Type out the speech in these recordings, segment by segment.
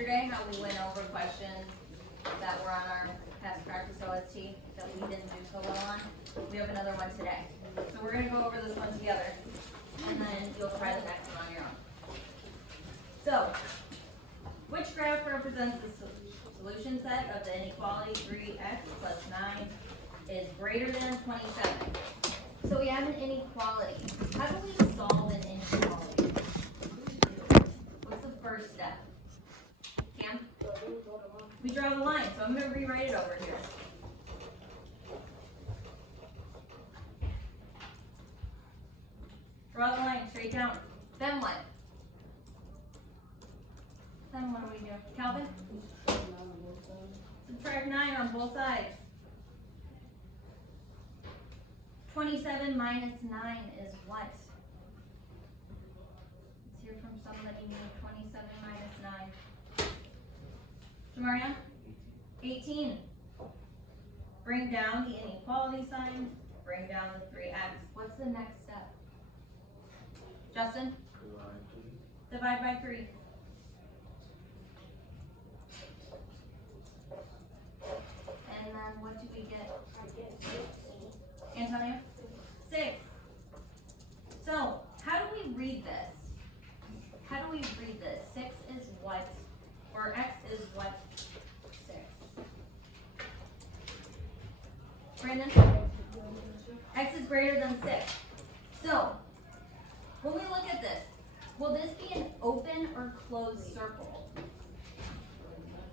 yesterday how we went over questions that were on our past practice OST that we didn't do so well on. We have another one today. So we're going to go over this one together, and then you'll try the next one on your own. So, which graph represents the solution set of the inequality 3x plus 9 is greater than 27? So we have an inequality. How do we solve an inequality? What's the first step? Cam? We draw the line, so I'm going to rewrite it over here. Draw the line straight down. Then what? Then what do we do? Calvin? Subtract 9 on both sides. 27 minus 9 is what? Let's hear from somebody new. 27 minus 9. Shamaria? 18. Bring down the inequality sign. Bring down the 3x. What's the next step? Justin? Divide by 3. And then what do we get? Antonio? 6. So, how do we read this? How do we read this? 6 is what? Or x is what? 6. Brandon? X is greater than 6. So, when we look at this, will this be an open or closed circle?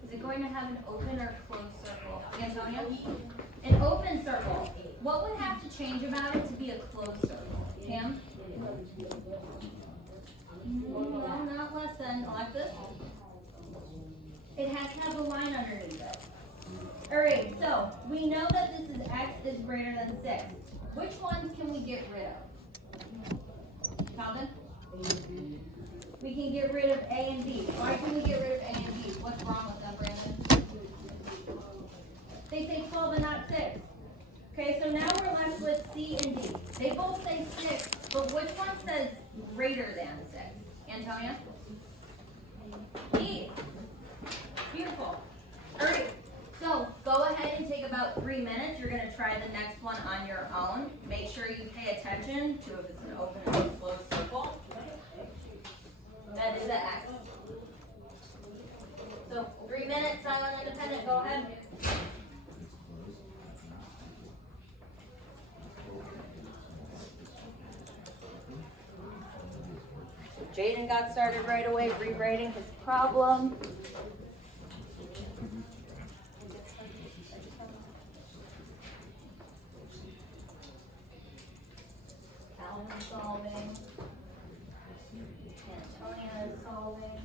Is it going to have an open or closed circle? Antonio? An open circle. What would have to change about it to be a closed circle? Cam? No, not less than. Alexis? It has to have a line underneath it. Alright, so we know that this is x is greater than 6. Which ones can we get rid of? Calvin? We can get rid of A and B. Why can we get rid of A and B? What's wrong with them, Brandon? They say 12 and not 6. Okay, so now we're left with C and D. They both say 6, but which one says greater than 6? Antonia? D. Beautiful. Alright, so go ahead and take about 3 minutes. You're going to try the next one on your own. Make sure you pay attention to if it's an open or closed circle. That is an X. So 3 minutes, silent independent, go ahead. Jaden got started right away rewriting his problem. Calvin is solving. Antonia is solving.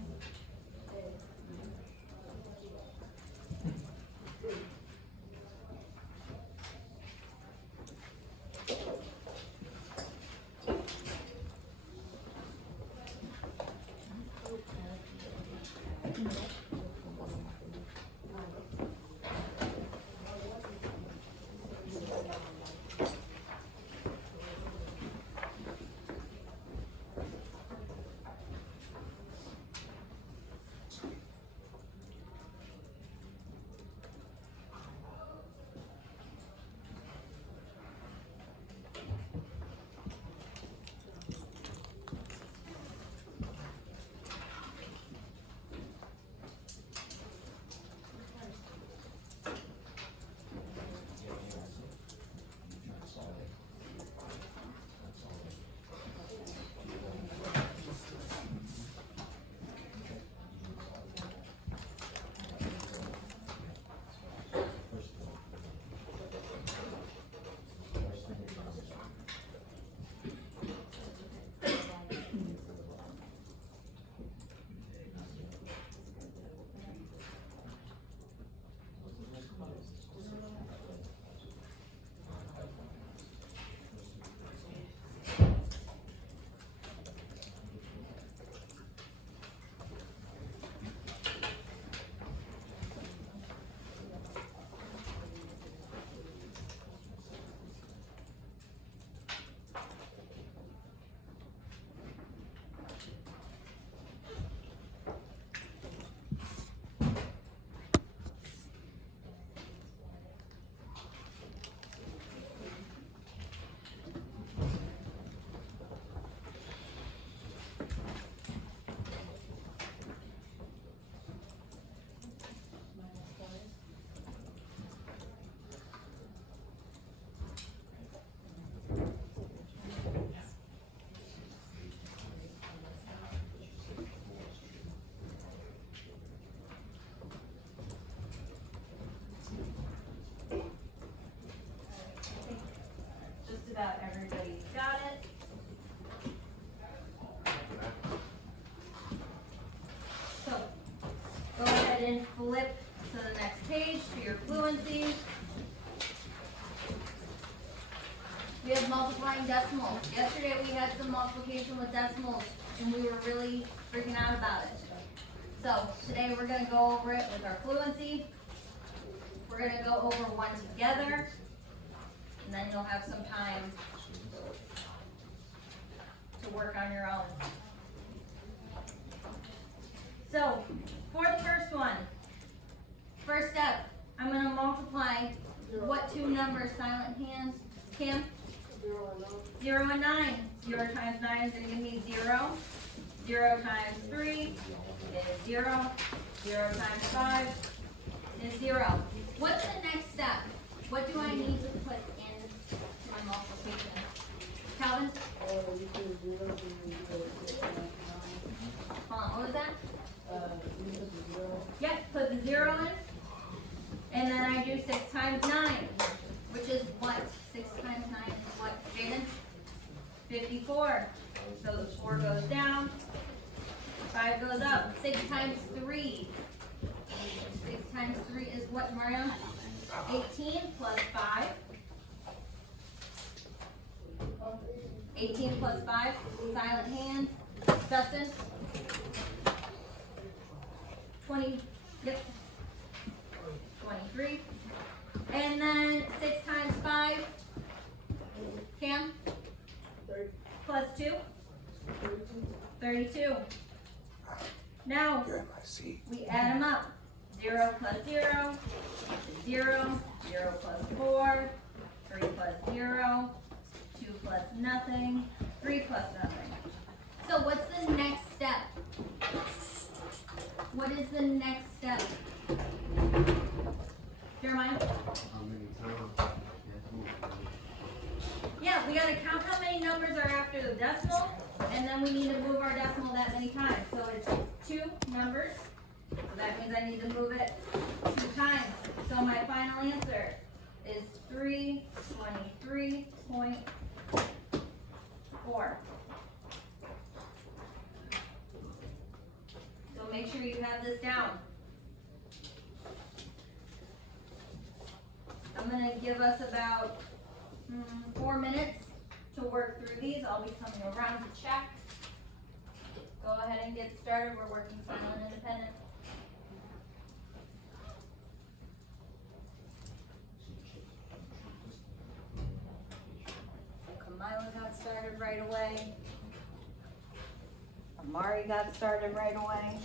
about everybody's got it. So, go ahead and flip to the next page to your fluency. We have multiplying decimals. Yesterday we had some multiplication with decimals and we were really freaking out about it. So today we're going to go over it with our fluency. We're going to go over one together and then you'll have some time to work on your own. So for the first one, first step, I'm going to multiply what two numbers? Silent hands. Kim? 0 and 9. 0 times 9 is going to give me 0. 0 times 3 is 0. 0 times 5 is 0. What's the next step? What do I need to put in my multiplication? Calvin? Hold on, what was that? Yep, put the 0 in. And then I do 6 times 9, which is what? 6 times 9 is what, Jaden? 54. So the 4 goes down, 5 goes up. 6 times 3. 6 times 3 is what, Mario? 18 plus 5. 18 plus 5, silent hand. Justin? 20, yep. 23. And then 6 times 5, Cam? Plus 2? 32. Now, we add them up. 0 plus 0 is 0. 0 plus 4. 3 plus 0. 2 plus nothing. 3 plus nothing. So what's the next step? What is the next step? Jeremiah? Yeah, we gotta count how many numbers are after the decimal, and then we need to move our decimal that many times. So it's 2 numbers, so that means I need to move it 2 times. So my final answer is 323.4. So make sure you have this down. I'm going to give us about 4 minutes to work through these. I'll be coming around to check. Go ahead and get started. We're working silent independent. Kamila got started right away. Amari got started right away.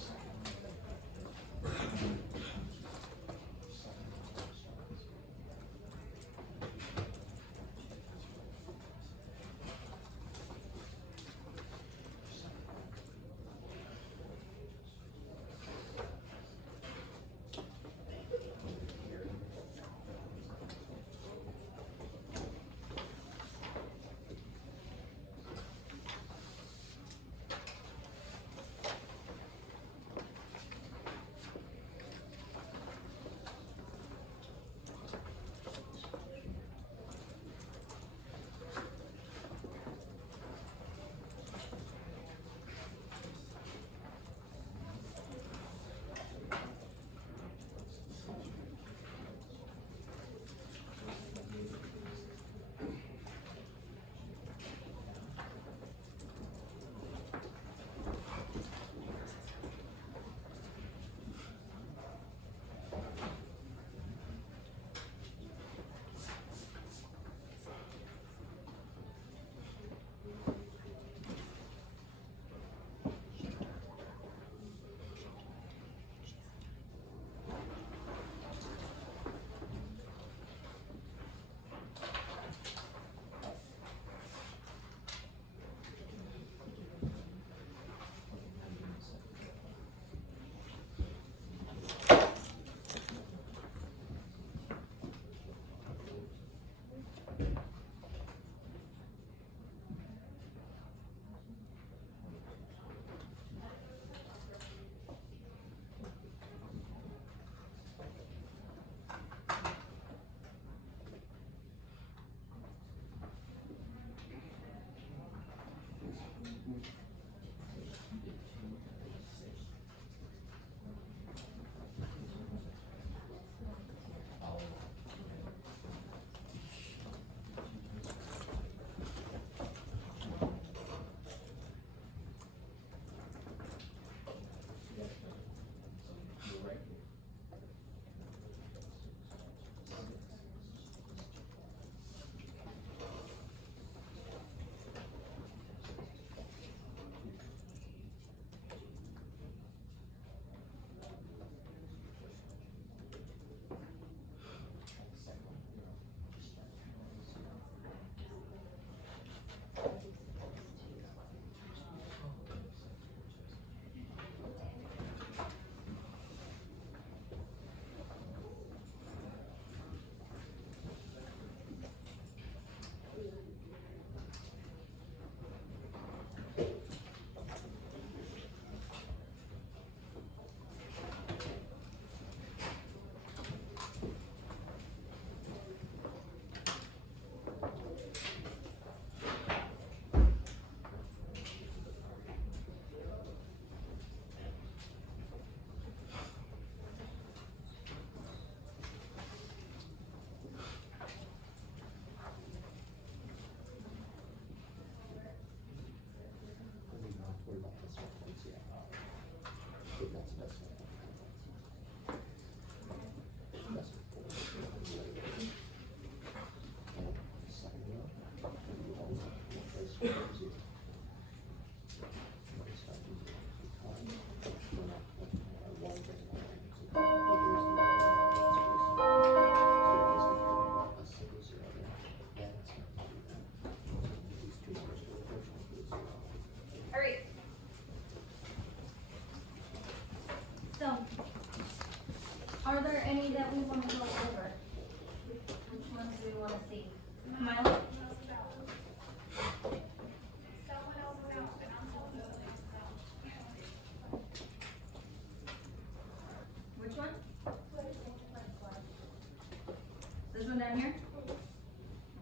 down here?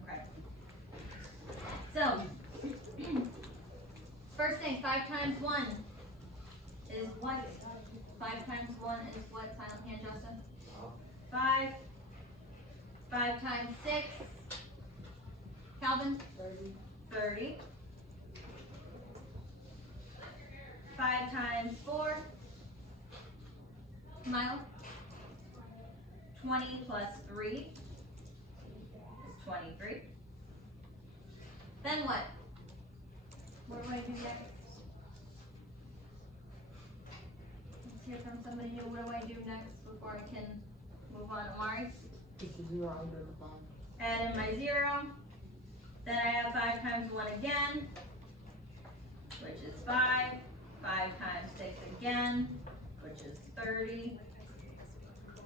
Okay. So, first thing, 5 times 1 is what? 5 times 1 is what? Silent hand, Justin? 5. 5 times 6. Calvin? 30. 5 times 4. Mile? 20 plus 3 is 23. Then what? What do I do next? Let's hear from somebody new. What do I do next before I can move on? Amari? Take the 0 under the phone. Add in my 0. Then I have 5 times 1 again, which is 5. 5 times 6 again, which is 30.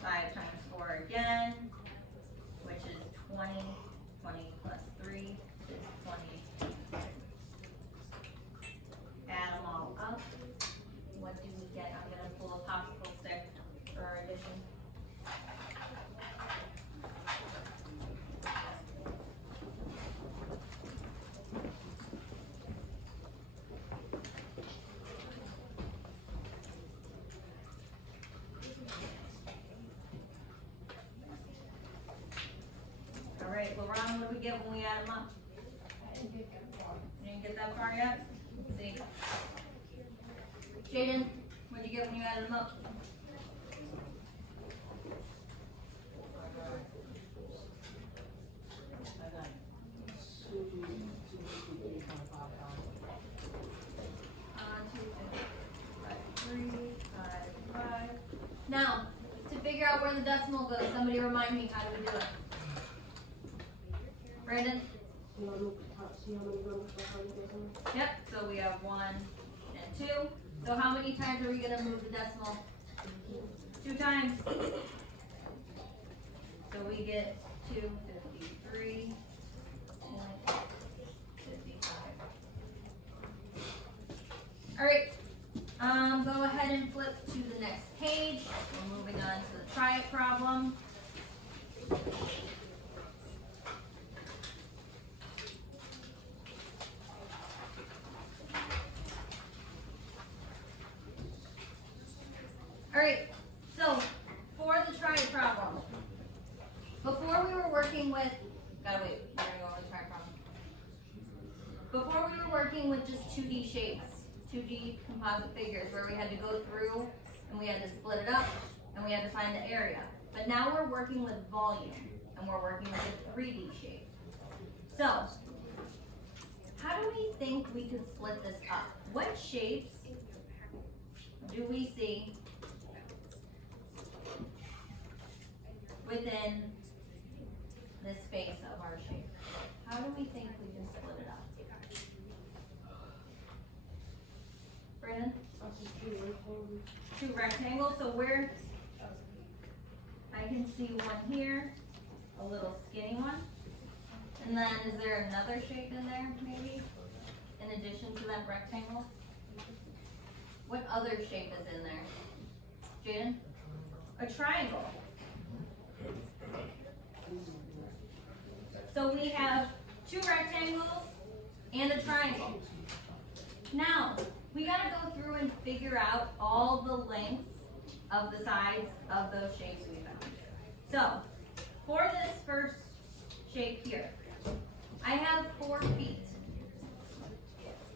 5 times 4 again, which is 20. 20 plus 3 is 20. Add them all up. What do we get? I'm going to pull a popsicle stick for our addition. Alright, LaRon, what do we get when we add them up? You didn't get that far yet? Let's see. Jaden, what did you get when you added them up? I got 2, 5. Now, to figure out where the decimal goes, somebody remind me, how do we do it? Brandon? Yep, so we have 1 and 2. So how many times are we going to move the decimal? 2 times. So we get 253.55. Alright, go ahead and flip to the next page. We're moving on to the try it problem. Alright, so for the try it problem, before we were working with, we're gonna go over the try it problem. Before we were working with just 2D shapes, 2D composite figures where we had to go through and we had to split it up and we had to find the area. But now we're working with volume and we're working with a 3D shape. So, how do we think we could split this up? What shapes do we see within this space of our shape? How do we think we can split it up? Brandon? 2 rectangles, so where I can see one here, a little skinny one. And then is there another shape in there maybe? In addition to that rectangle? What other shape is in there? Jaden? A triangle. So we have 2 rectangles and a triangle. Now, we gotta go through and figure out all the lengths of the sides of those shapes we found. So, for this first shape here, I have 4 feet.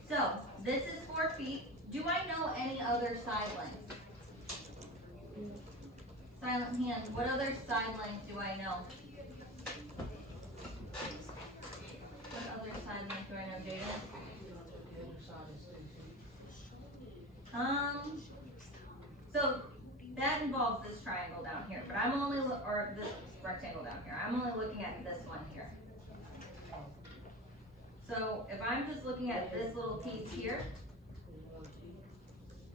So, this is 4 feet. Do I know any other side lengths? Silent hand, what other side length do I know? What other side length do I know, Jaden? So that involves this triangle down here, but I'm only, or this rectangle down here. I'm only looking at this one here. So if I'm just looking at this little piece here,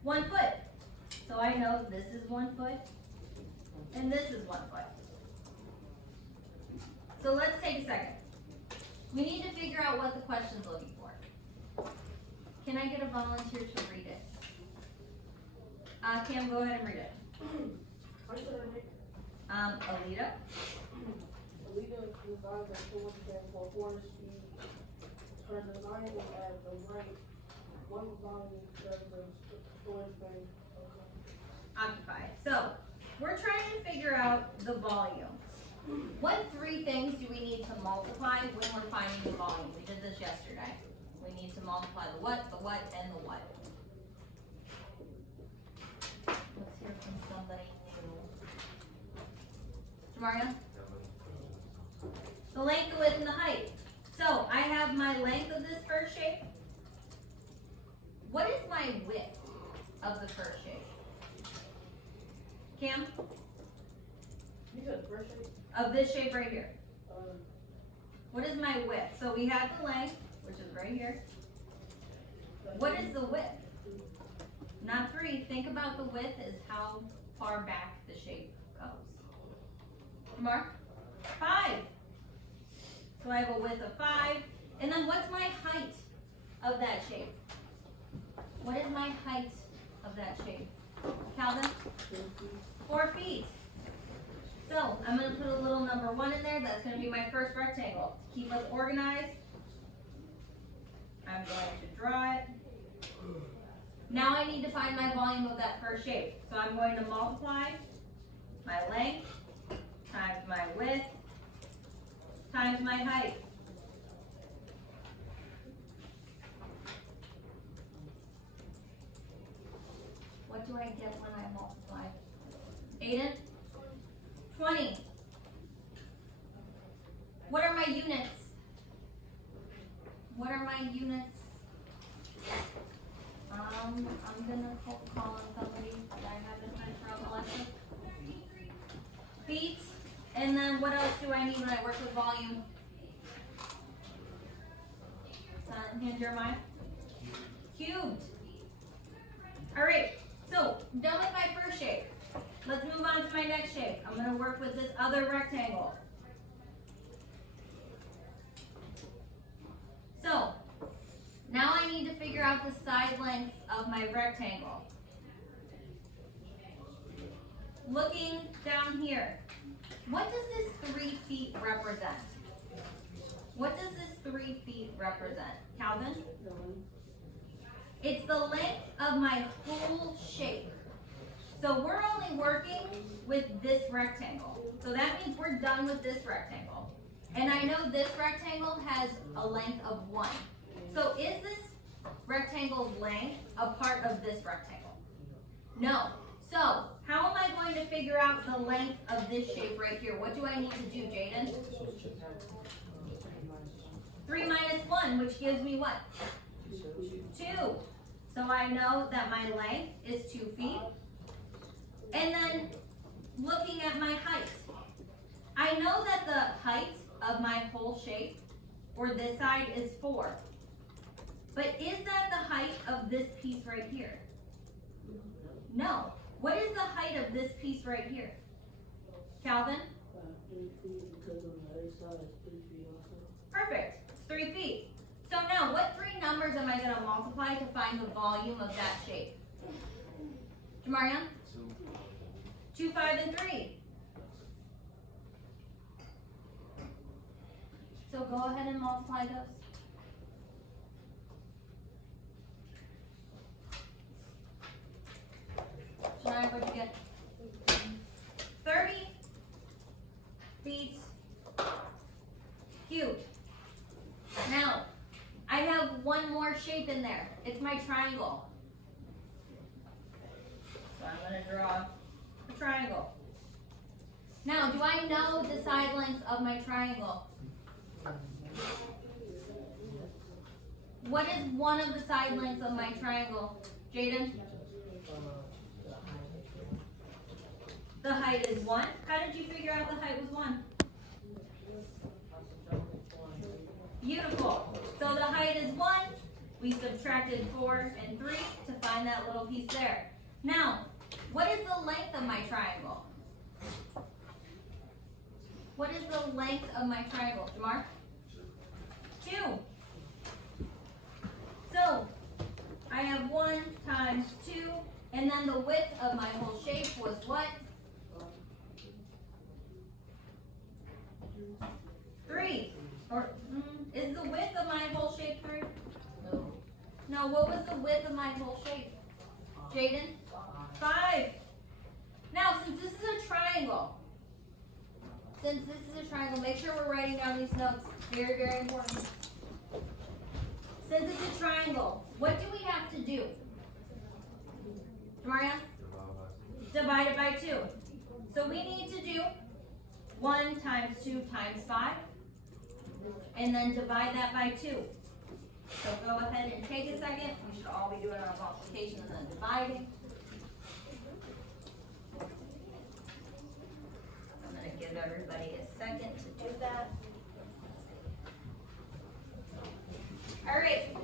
1 foot. So I know this is 1 foot, and this is 1 foot. So let's take a second. We need to figure out what the question's looking for. Can I get a volunteer to read it? Cam, go ahead and read it. Alita. lead the design that show what you can for 400 speed. Turn the design is at the right. One volume does the storage thing. Occupy. So, we're trying to figure out the volume. What three things do we need to multiply when we're finding the volume? We did this yesterday. We need to multiply the what, and the what. Let's hear from somebody new. Jamaria? The length, the width, and the height. So, I have my length of this first shape. What is my width of the first shape? Cam? You said first shape? Of this shape right here. Um, What is my width? So we have the length, which is right here. What is the width? Not 3. Think about the width is how far back the shape goes. Mark? 5. So I have a width of 5. And then what's my height of that shape? What is my height of that shape? Calvin? 4 feet. So I'm going to put a little number 1 in there. That's going to be my first rectangle. To keep us organized, I'm going to draw it. Now I need to find my volume of that first shape. So I'm going to multiply my length times my width times my height. What do I get when I multiply? Aiden? 20. What are my units? What are my units? I'm gonna call on somebody that I haven't heard from, Alexa. Feet. And then what else do I need when I work with volume? Hand Jeremiah. Cubed. Alright, so done with my first shape. Let's move on to my next shape. I'm going to work with this other rectangle. So, now I need to figure out the side lengths of my rectangle. Looking down here, what does this 3 feet represent? What does this 3 feet represent? Calvin? It's the length of my whole shape. So we're only working with this rectangle. So that means we're done with this rectangle. And I know this rectangle has a length of 1. So is this rectangle's length a part of this rectangle? No. So how am I going to figure out the length of this shape right here? What do I need to do, Jaden? 3 minus 1, which gives me what? 2. So I know that my length is 2 feet. And then looking at my height, I know that the height of my whole shape, or this side, is 4. But is that the height of this piece right here? No. What is the height of this piece right here? Calvin? 3 feet because on the other side is 3 feet also. Perfect. It's 3 feet. So now, what 3 numbers am I going to multiply to find the volume of that shape? Jamarian? 2, 5, and 3. So go ahead and multiply those. Shania, what'd you get? 30 feet cubed. Now, I have one more shape in there. It's my triangle. So I'm going to draw a triangle. Now, do I know the side lengths of my triangle? What is one of the side lengths of my triangle? Jaden? The height is 1. How did you figure out the height was 1? Beautiful. So the height is 1. We subtracted 4 and 3 to find that little piece there. Now, what is the length of my triangle? What is the length of my triangle, Jamar? 2. So, I have 1 times 2, and then the width of my whole shape was what? what was the width of my whole shape? Jaden? 5. Now, since this is a triangle, make sure we're writing down these notes. Very, very important. Since it's a triangle, what do we have to do? Maria? Divide it by 2. So we need to do 1 times 2 times 5. And then divide that by 2. So go ahead and take a second. We should all be doing our multiplication and then dividing. I'm going to give everybody a second to do that. All right.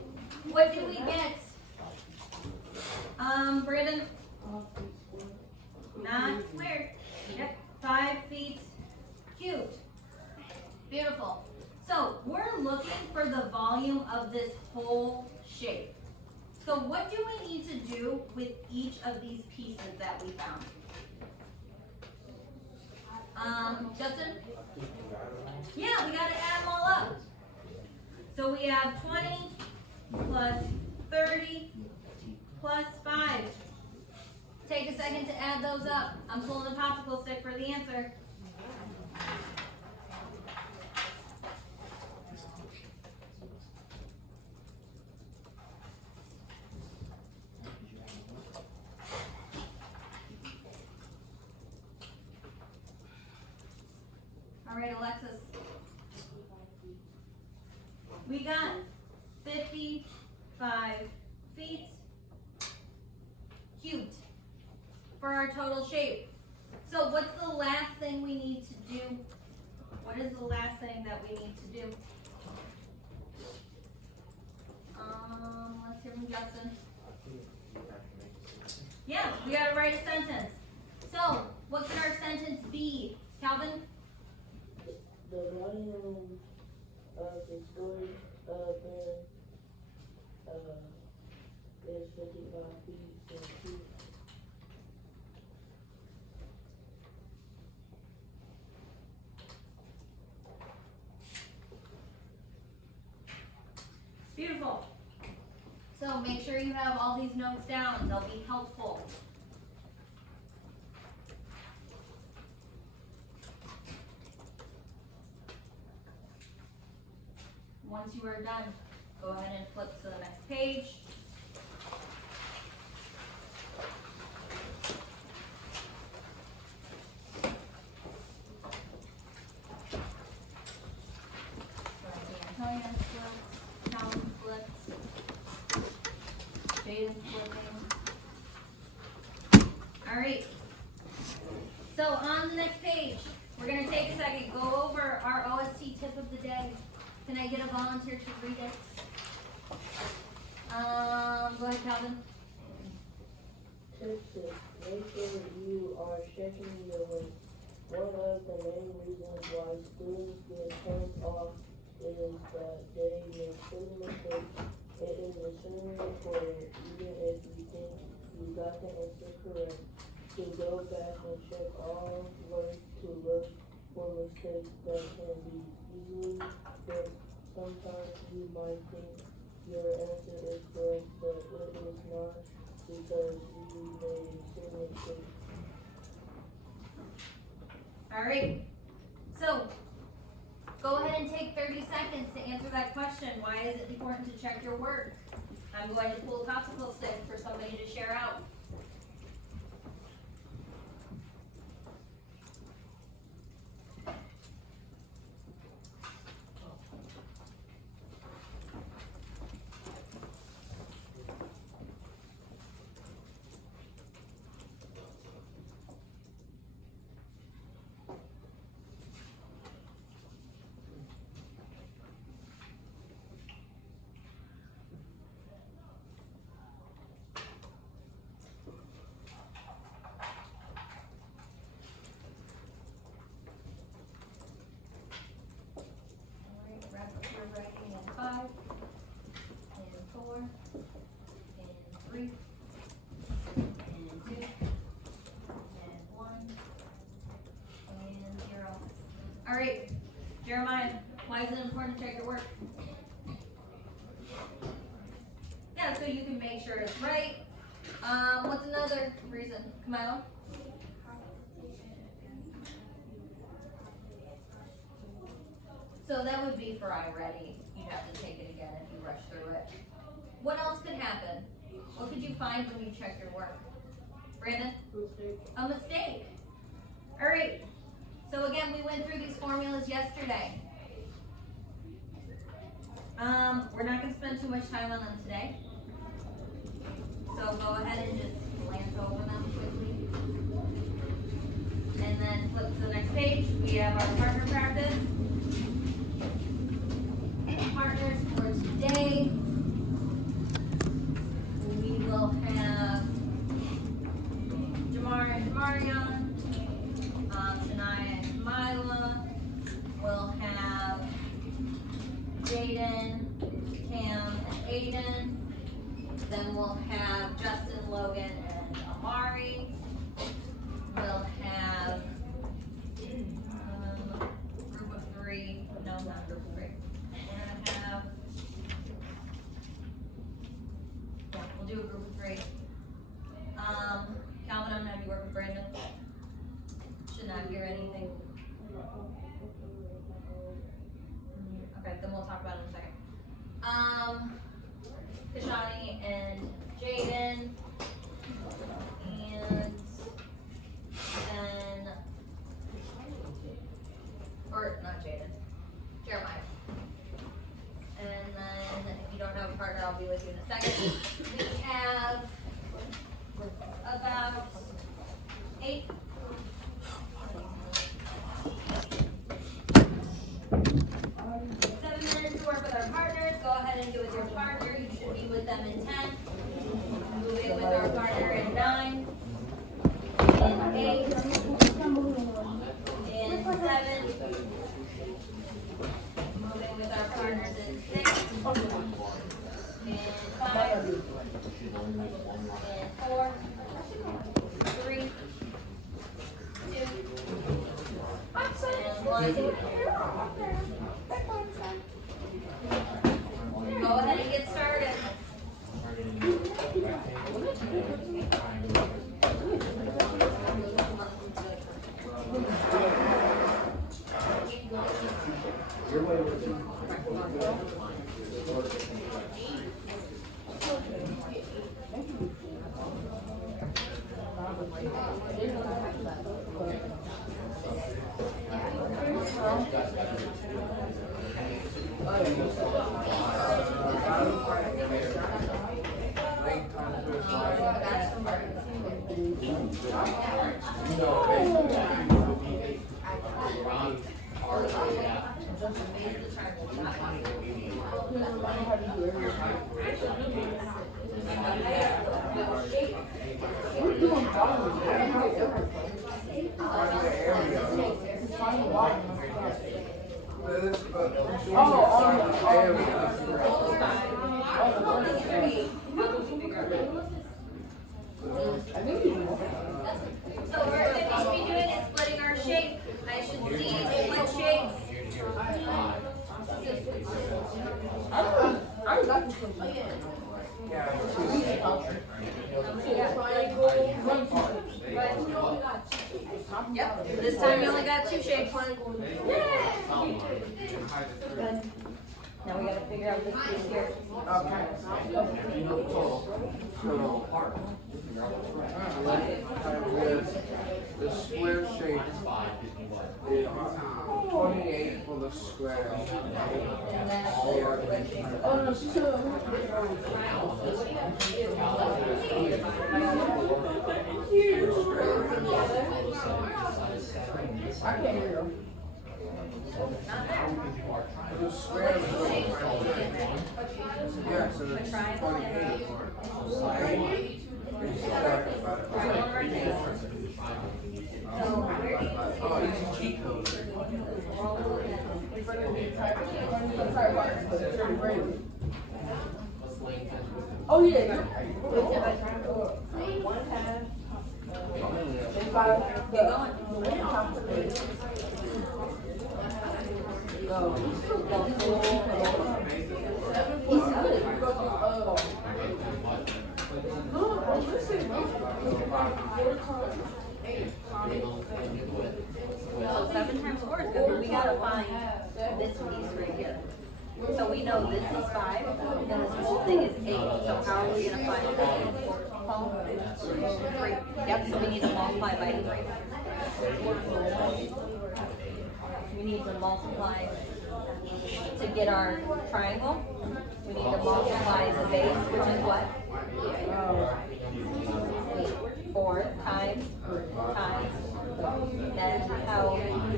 What did we get? Brandon? Not squared. Yep. 5 feet cubed. Beautiful. So we're looking for the volume of this whole shape. So what do we need to do with each of these pieces that we found? Justin? Yeah, we got to add them all up. So we have 20 plus 30 plus 5. Take a second to add those up. I'm pulling a popsicle stick for the answer. All right, Alexis. We got 55 feet cubed for our total shape. So what's the last thing we need to do? What is the last thing that we need to do? Let's hear from Justin. Yeah, we gotta write a sentence. So, what could our sentence be? Calvin? The volume of the storage bin is 55 feet in cube. Beautiful. So make sure you have all these notes down. They'll be helpful. Once you are done, go ahead and flip to the next page. Antonia flipped, Calvin flipped, Jaden's flipping. All right. So on the next page, we're going to take a second, go over our OST tip of the day. Can I get a volunteer to read it? Go ahead, Calvin. Tip 6. Make sure you are checking your weight. One of the main reasons why students get turned off is that they make silly mistakes. It is extremely important, even if you think you got the answer correct, to go back and check all work to look for mistakes that can be easily fixed. Sometimes you might think your answer is correct, but it is not because you made a silly mistake. All right. So go ahead and take 30 seconds to answer that question. Why is it important to check your work? I'm going to pull a popsicle stick for somebody to share out. All right, Jeremiah, why is it important to check your work? Yeah, so you sure it's right. What's another reason, Camilo? So that would be for iReady. You'd have to take it again if you rush through it. What else could happen? What could you find when you check your work? Brandon? A mistake. All right. So again, we went through these formulas yesterday. We're not going to spend too much time on them today. So go ahead and just glance over them quickly. And then flip to the next page. We have our partner practice. Partners for today. We will have Jamar and Jamarion, Shania and Mila. We'll have Jaden, Cam, and Aiden. Then we'll have Justin, Logan, and Amari. We'll have group of three. No, not group of three. We're gonna have. Yeah, we'll do a group of three. Calvin, I'm gonna have you work with Brandon. Should not hear anything. Okay, then we'll talk about it in a second. Kashani and Jaden, and then, or not Jaden, Jeremiah. And then if you don't have a partner, I'll be with you in a second. We have about 8. 7 minutes to work with our partners. Go ahead and do it with your partner. You should be with them in 10. Moving with our partner in 9. In 8. In 7. Moving with our partners in 6. In 5. In 4. 3. 2. And 1. Go ahead and get started. So first thing we should be doing is splitting our shape. I should see split shapes. Yep, this time you only got 2 shapes. Now we gotta figure out this piece here. The square shape is 28 for the square. And then Oh, no, she's a. I can't hear you. The square is yeah, so it's 28. Oh, it's a cheat code. Oh, yeah. 1/2. keep going. So 7 times 4 is good, but we gotta find this piece right here. So we know this is 5, and this whole thing is 8. So how are we gonna find that? 3. Yep, so we need to multiply by 3. We need to multiply to get our triangle. We need to multiply the base, which is what? 4 times. Then how do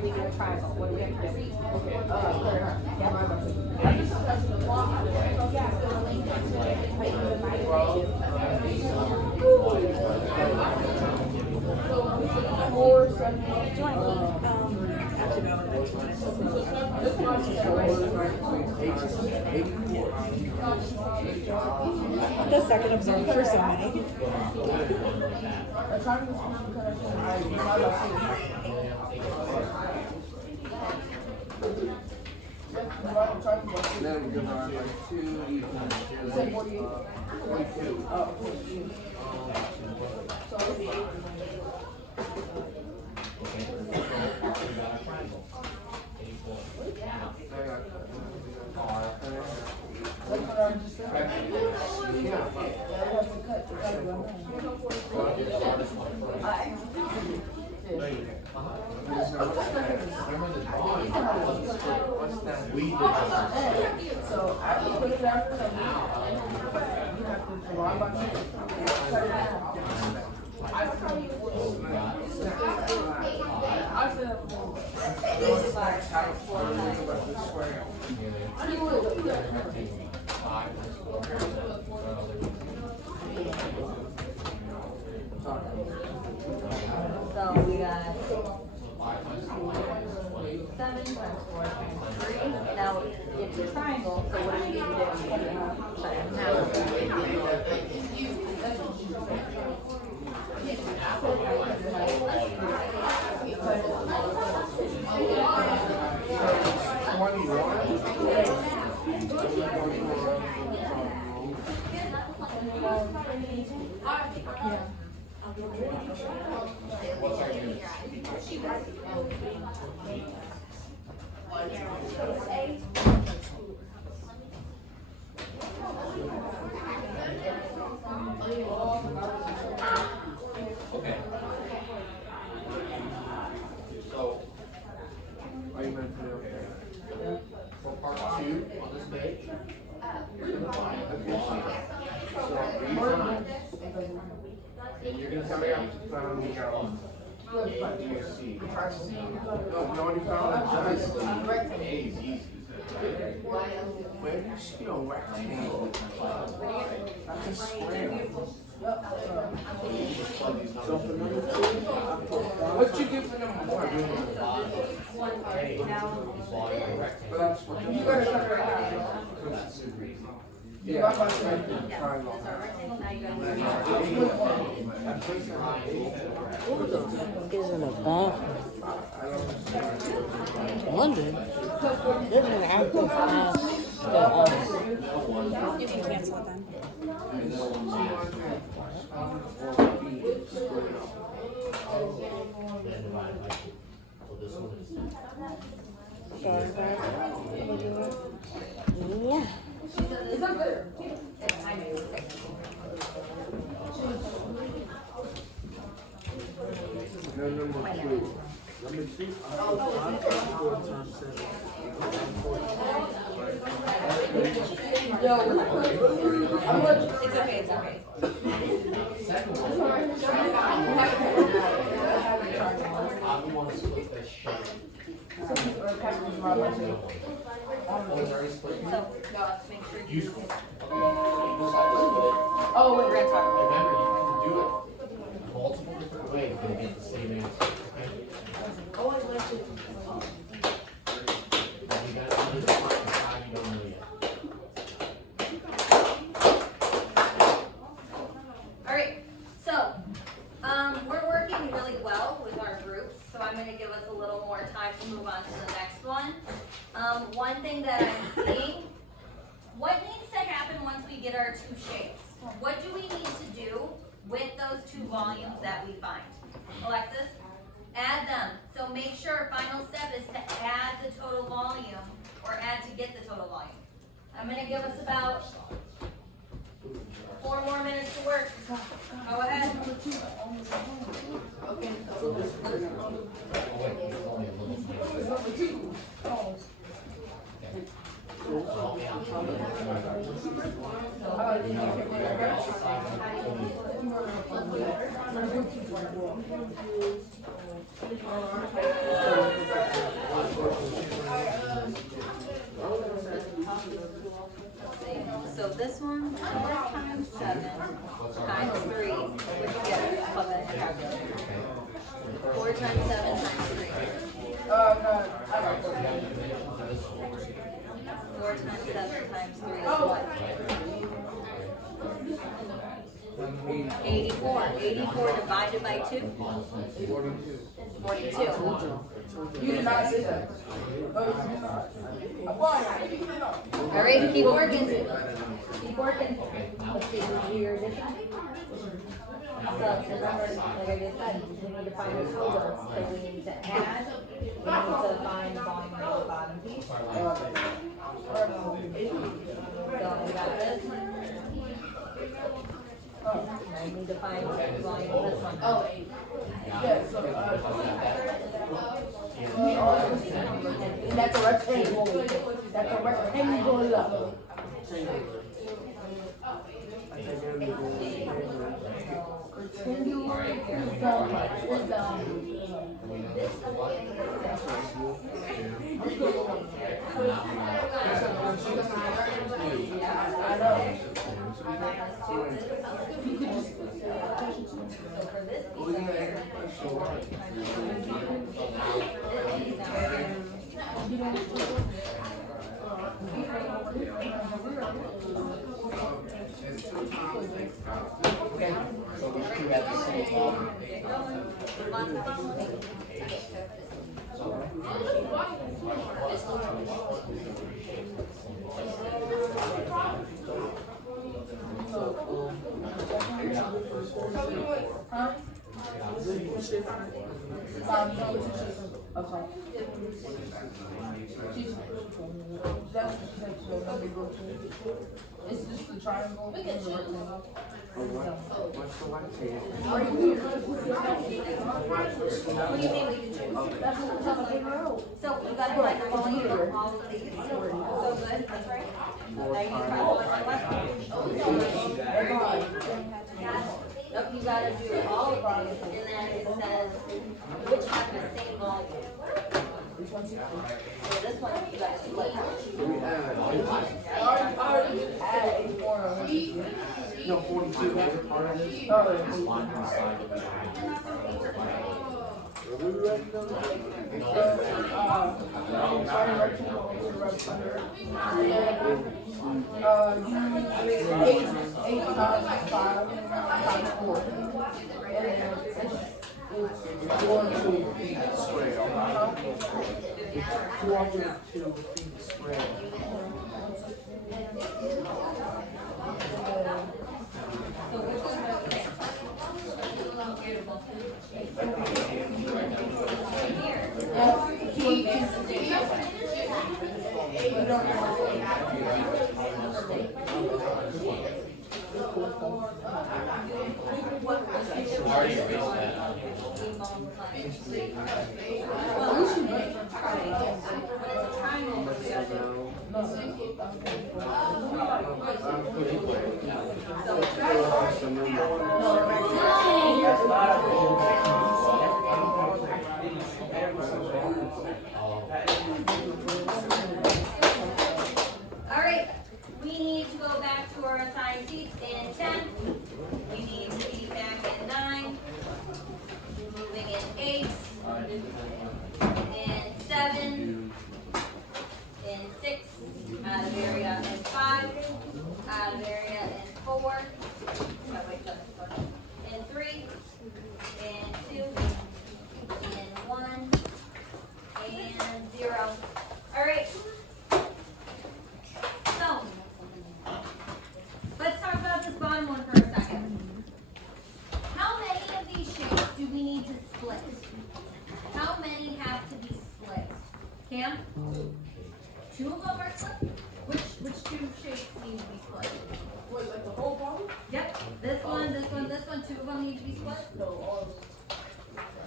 we do a triangle? What do we have to do? The second observer for so many. Then we divide by 2 equals 42. So after you put it down, you have to divide by 2. Cut it out. I So we got 7 times 4 times 3. Now it's a triangle, so what do we need to do? Sorry, Are you meant to? For part 2 on this page. And you're gonna Coming up to found the see. No, we already found it. A is easy. Where do you see a rectangle? That's a square. So for number 2, what'd you give for number 1? But that's what you got. Yeah, triangle. Is in a bathroom. London? There's an active You can cancel it then. Yeah. No, number 2. It's okay, it's okay. I'm the one who split this shape. So, make sure you. Useful. Oh, we're gonna talk about Remember, you can do it multiple different ways and get the same answer. Okay? And you gotta do this part in time you don't know yet. Alright, so, we're working really well with our groups, so I'm gonna give us a little more time to move on to the next one. One thing that I'm seeing, what needs to happen once we get our 2 shapes? What do we need to do with those two volumes that we find. Alexis, add them. So make sure final step is to add the total volume or add to get the total volume. I'm gonna give us about 4 more minutes to work. Go ahead. Okay. Oh, wait, it's only a little bit. So this one, 4 times 7 times 3, which you get above that calculator. 4 times 7 times 3. 4 times 7 times 3 is what? 84. 84 divided by 2? 42. You did not say that. All right, keep working. Keep working. Let's see, do your addition. So remember, like I just said, we need to find the total. So we need to add, we need to find the volume of the bottom piece. So we got this. I need to find the volume of this one. Oh, 8. Yeah, so, that's a rectangle. That's a rectangle up. It's just the triangle. What's the one table? What do you think we can choose? So you gotta find the volume of all of these. So good, that's right. Now you try the one Nope, you gotta do all of these, and then it says which have the same volume. So this one, you gotta split. No, 42. Part of this. Square. 402 feet square. So which one goes there? Beautiful. Alright, we need to go back to our assigned seats in 10. We need to be back in 9. Moving in 8. In 7. In 6. Out of area in 5. Out of area in 4. In 3. Cam? Two of them are split? Which two shapes need to be split? Wait, like the whole bottle? Yep, this one, this one, this one, two of them need to be split? No, all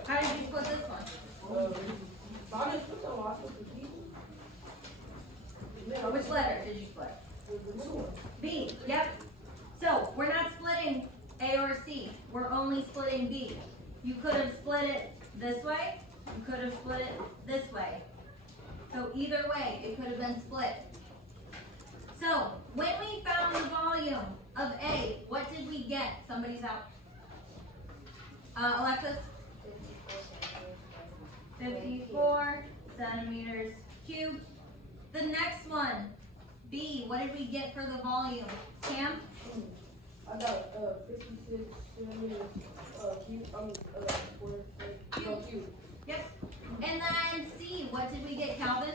How did you split this one? I didn't put them on, I put the key. Yeah, Which letter did you split? the middle one. B, yep. So, we're not splitting A or C, we're only splitting B. You could have split it this way, you could have split it this way. So either way, it could have been split. So, when we found the volume of A, what did we get? Somebody's out. Alexis? 54 centimeters cubed. The next one, B, what did we get for the volume? Cam? I got, 56 centimeters, cube, square, no, cube. Yep. And then C, what did we get, Calvin?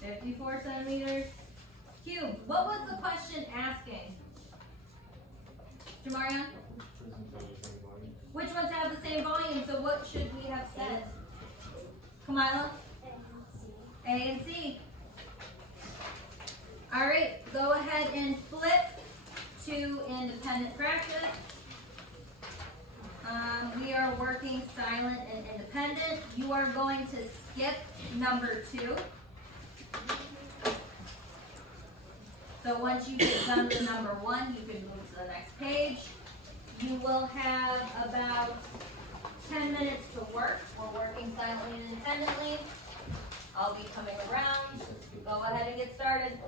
54 centimeters cubed. What was the question asking? Jamarion? Which ones have the same volume? So what should we have said? Kamila? A and C. All right, go ahead and flip to independent practice. We are working silent and independent. You are going to skip number 2. So once you get done with number 1, you can move to the next page. You will have about 10 minutes to work. We're working silently and independently. I'll be coming around. Go ahead and get started.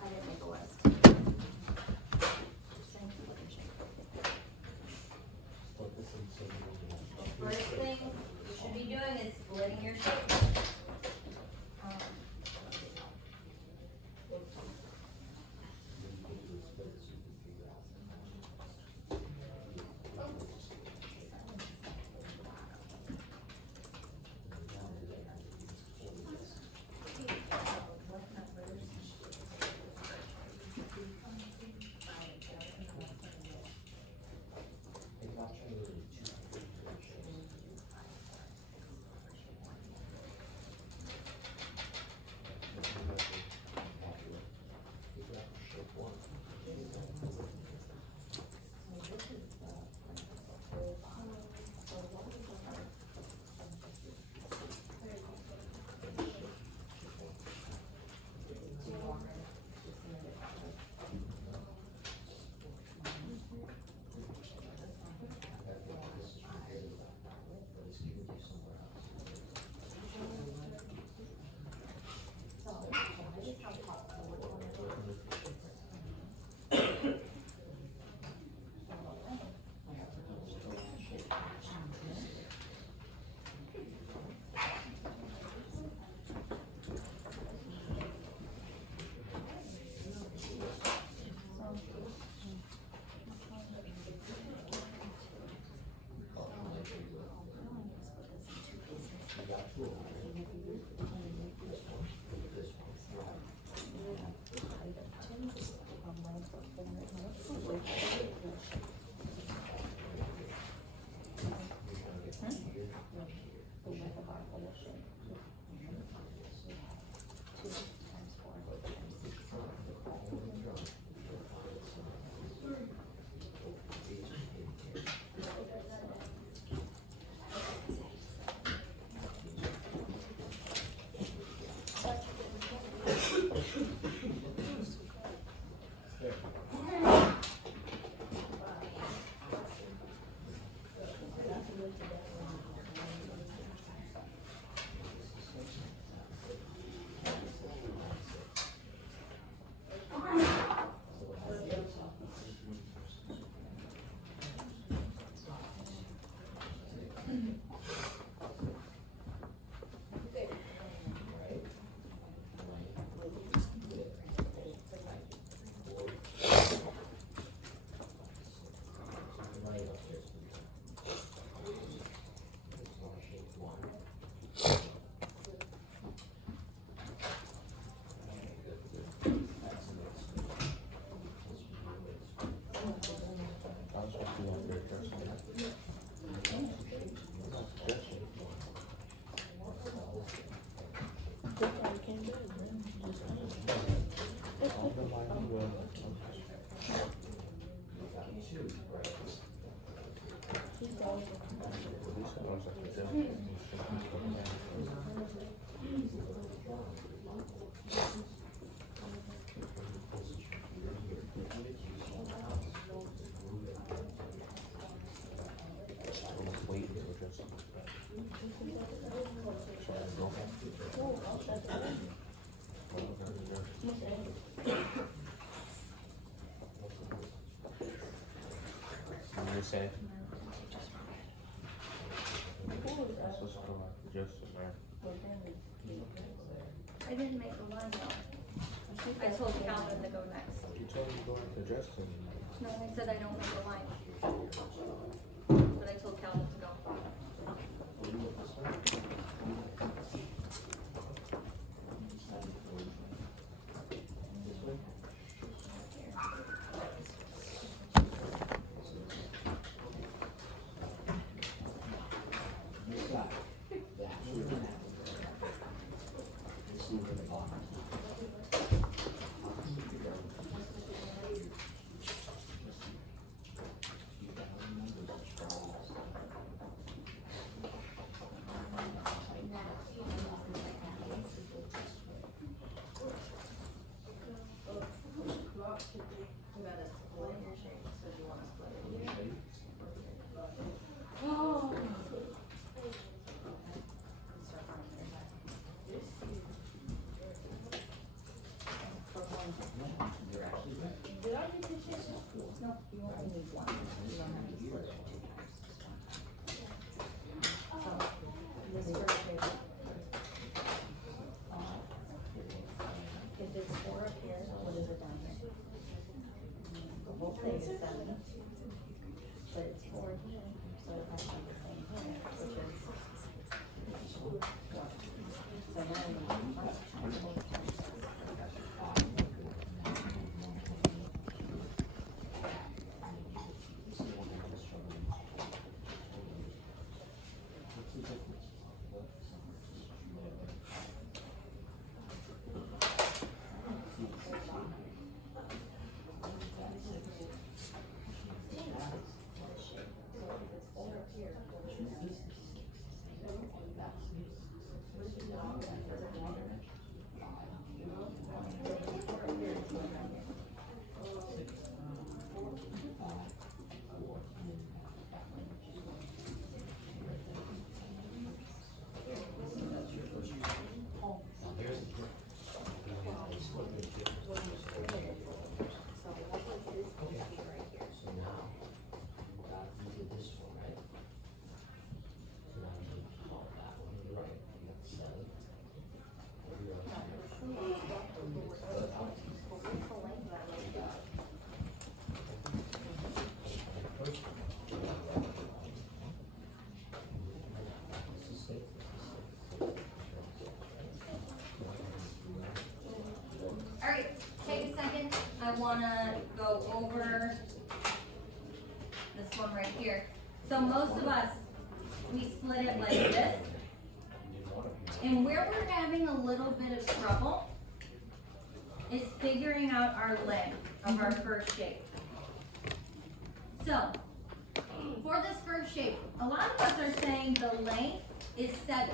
I didn't make a list. First thing you should be doing is splitting your shape. Wait until just. What did I say? Supposed to go just there. I didn't make the line though. I told Calvin to go next. You told me to go into Justin. No, I said I don't make the line. But I told Calvin to go. You gotta split your shape, so do you wanna split it? Oh. Did I get the shape? No, you only need one. You don't have to split it. So, this first shape. If it's 4 up here, what is it down here? The whole thing is 7. But it's 4 here, so it has to be the same here, which is 4. So now we need 5 times 4 times 6. Alright, take a second. I wanna go over this one right here. So most of us, we split it like this. And where we're having a little bit of trouble is figuring out our length of our first shape. So, for this first shape, a lot of us are saying the length is 7.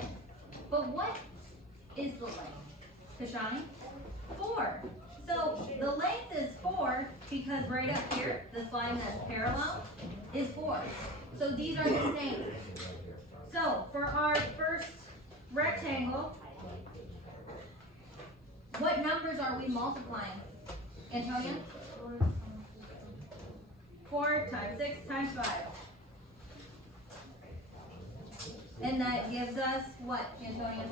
But what is the length, Kashani? 4. So the length is 4 because right up here, this line that's parallel is 4. So these are the same. So for our first rectangle, what numbers are we multiplying? Antonia? 4 times 6 times 5. And that gives us what, Antonia?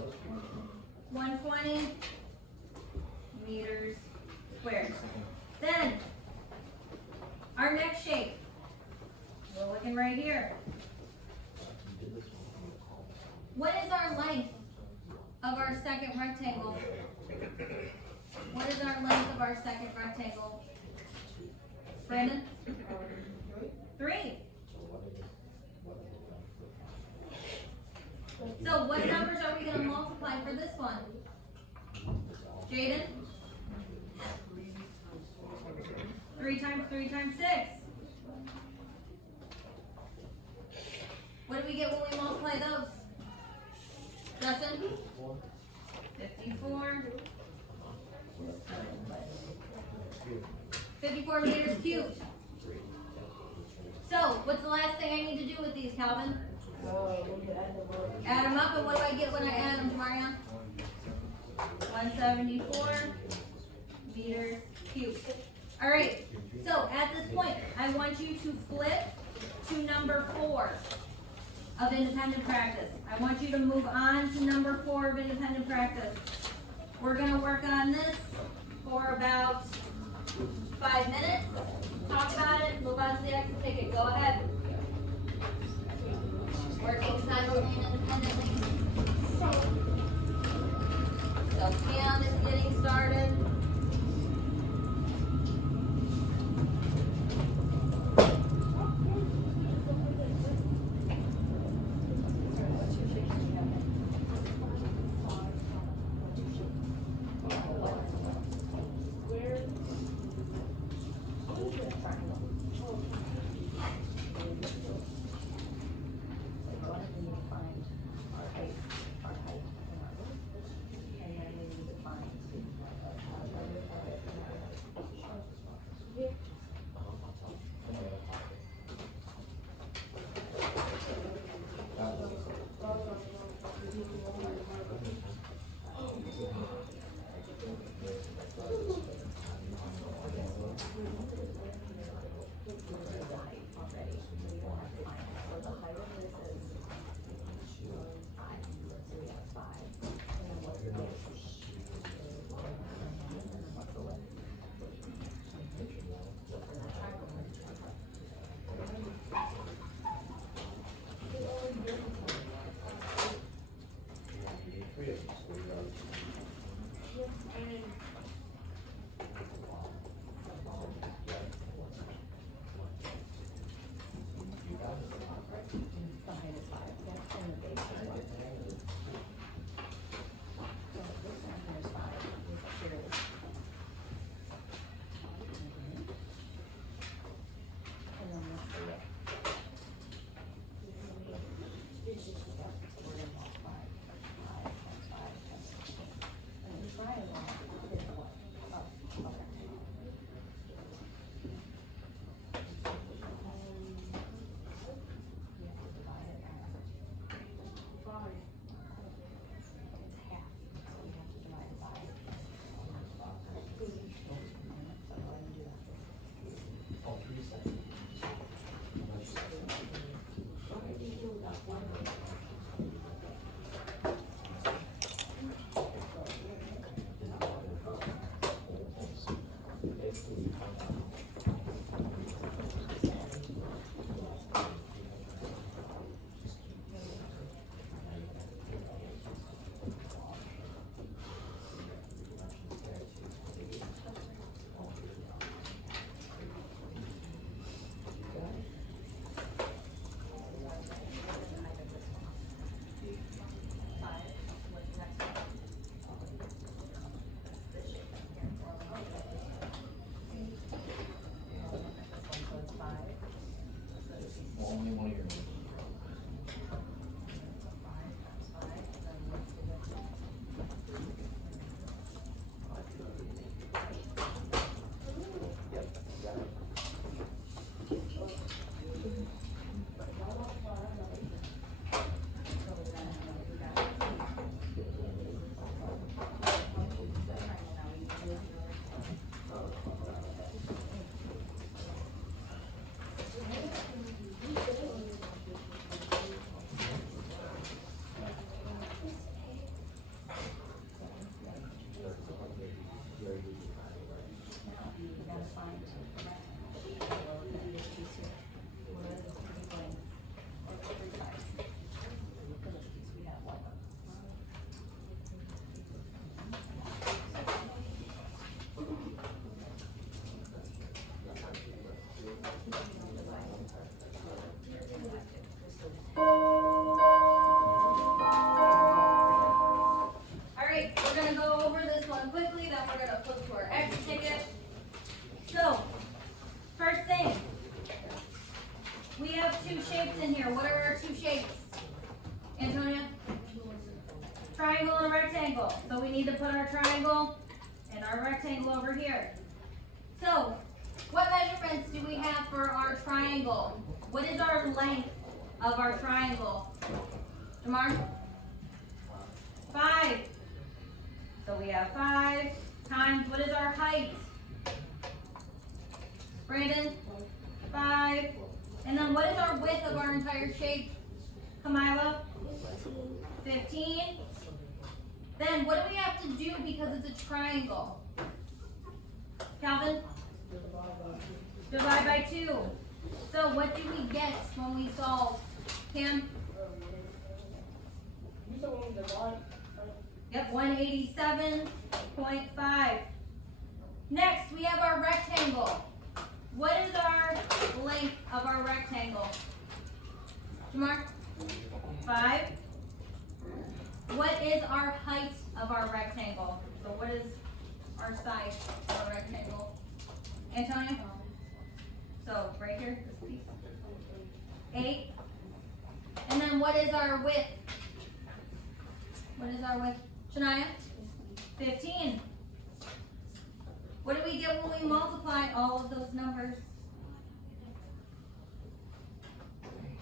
120 meters squared. Then, our next shape, we're looking right here. What is our length of our second rectangle? What is our length of our second rectangle? Brandon? 3. So what numbers are we going to multiply for this one? Jaden? 3 times 3 times 6. get when we multiply those? Justin? 54. 54 meters cubed. So, what's the last thing I need to do with these, Calvin? Add them up, and what do I get when I add them, Marion? 174 meters cubed. Alright, so at this point, I want you to flip to number 4 of independent practice. I want you to move on to number 4 of independent practice. We're gonna work on this for about 5 minutes. Talk about it, move on to the next ticket. Go ahead. Working simultaneously and independently. So Pam is getting started. Only one of your. Two shapes in here. What are our two shapes? Antonia? Triangle and a rectangle. So we need to put our triangle and our rectangle over here. So, what measurements do we have for our triangle? What is our length of our triangle? Jamar? 5. So we have 5 times, what is our height? Brandon? 5. And then what is our width of our entire shape? Kamila? 15. Then what do we have to do because it's a triangle? Calvin? Divide by 2. So what do we get when we solve? Cam? You said when we divide, Yep, 187.5. Next, we have our rectangle. What is our length of our rectangle? Jamar? 5. What is our height of our rectangle? So what is our side of our rectangle? Antonio? So right here, this piece. 8. And then what is our width? What is our width? Shania? 15. What do we get when we multiply all of those numbers?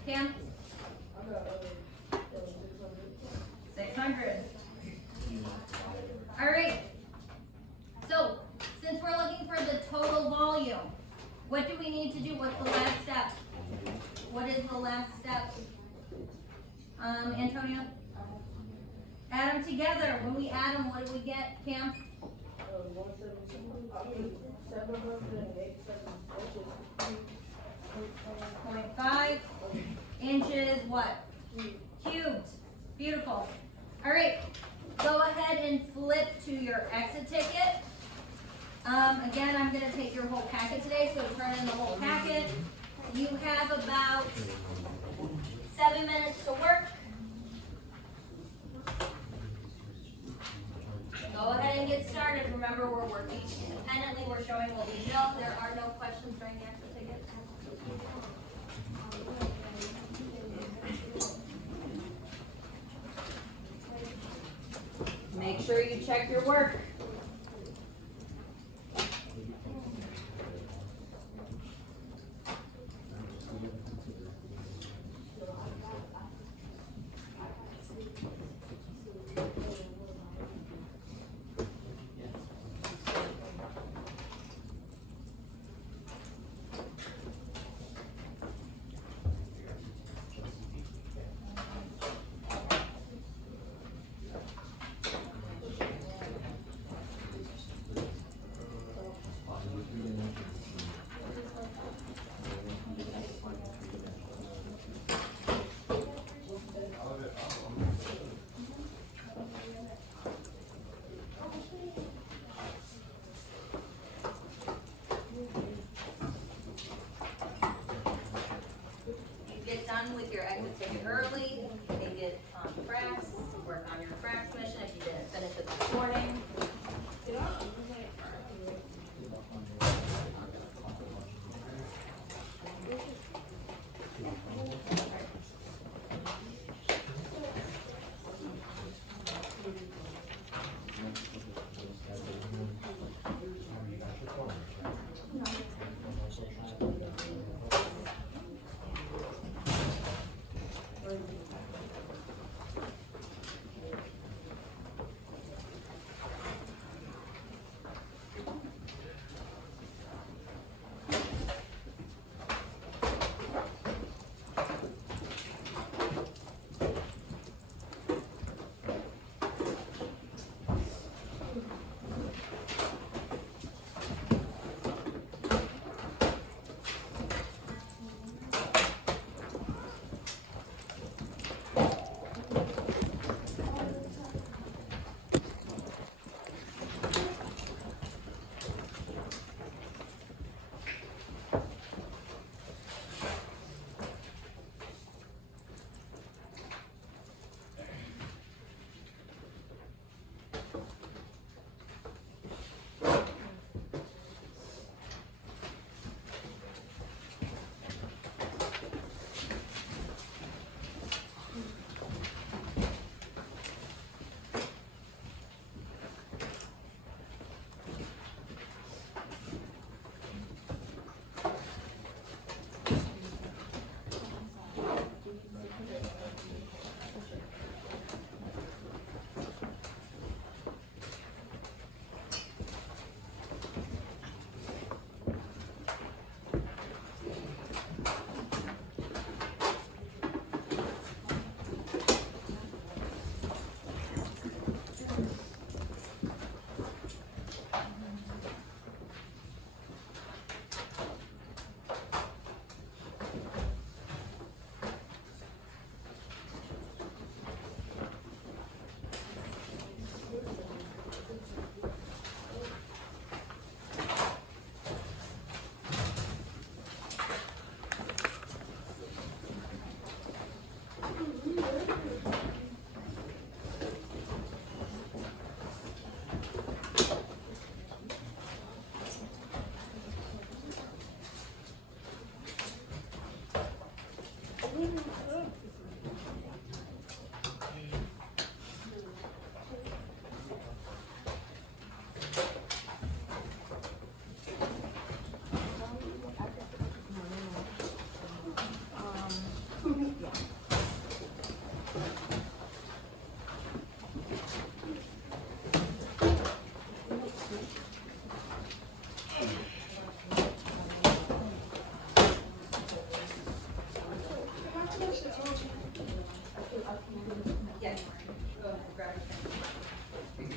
Cam? I got 600. All right. So, since we're looking for the total volume, what do we need to do? What's the last step? What is the last step? Antonio? Add them together. When we add them, what do we get, Cam? 0.5 inches what? Cubed. Beautiful. All right. Go ahead and flip to your exit ticket. Again, I'm going to take your whole packet today, so turn in the whole packet. You have about 7 minutes to work. Go ahead and get started. Remember, we're working independently. We're showing what we know. There are no questions during the exit ticket. Make sure you check your work. With your exit ticket early, you can get on fracks, work on your fracks mission if you didn't finish it this morning. Yes. Go ahead, grab your pen.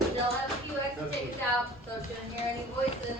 Still have a few exit tickets out, so if you don't hear any voices.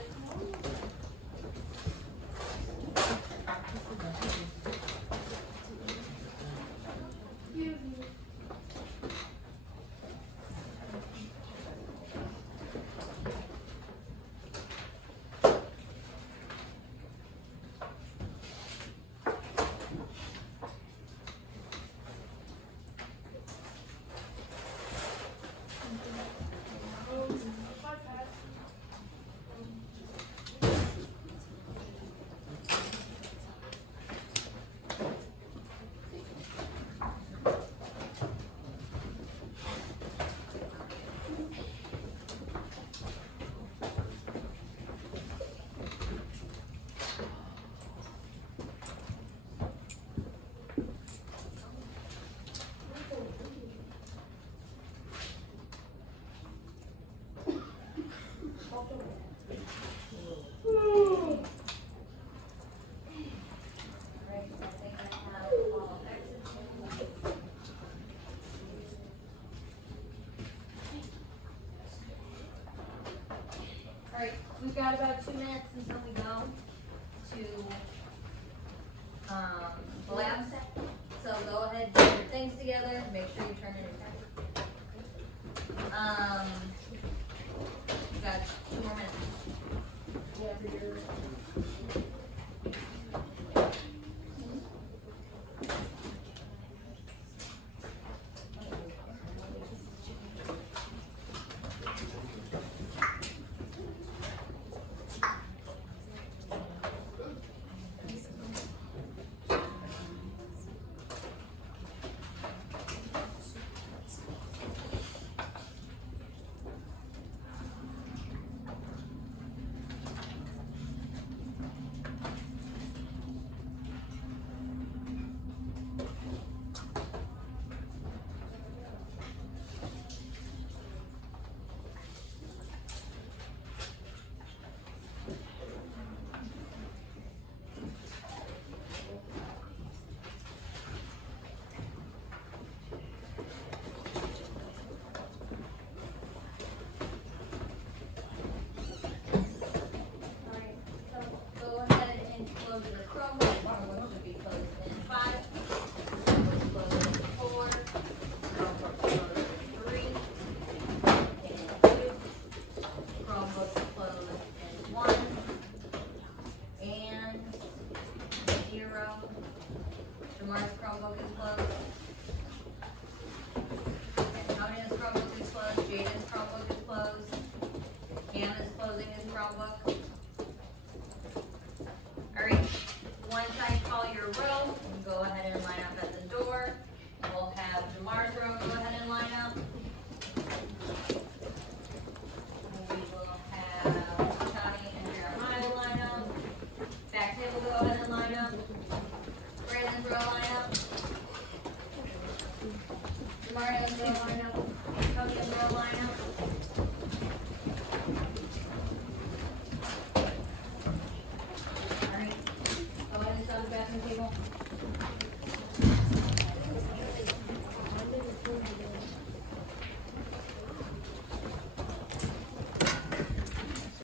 Alright, we've got about 2 minutes until we go to, labs. So go ahead, get your things together, make sure you turn in your test. You've got 2 more minutes. Alright, so go ahead and close the Chromebook. Chromebook should be closed in 5. Chromebook closed in 4. Chromebook closed in 3. And 2. Chromebook closed in 1. And 0. Jamar's Chromebook is closed. Antonia's Chromebook is closed. Jaden's Chromebook is closed. Cam is closing his Chromebook. Alright, once I call your row, you can go ahead and line up at the door. We'll have Jamar's row go ahead and line up. We will have Johnny and Jeremiah line up. Back table go ahead and line up. Brandon's row line up. Jamario's row line up. Antonio's row line up.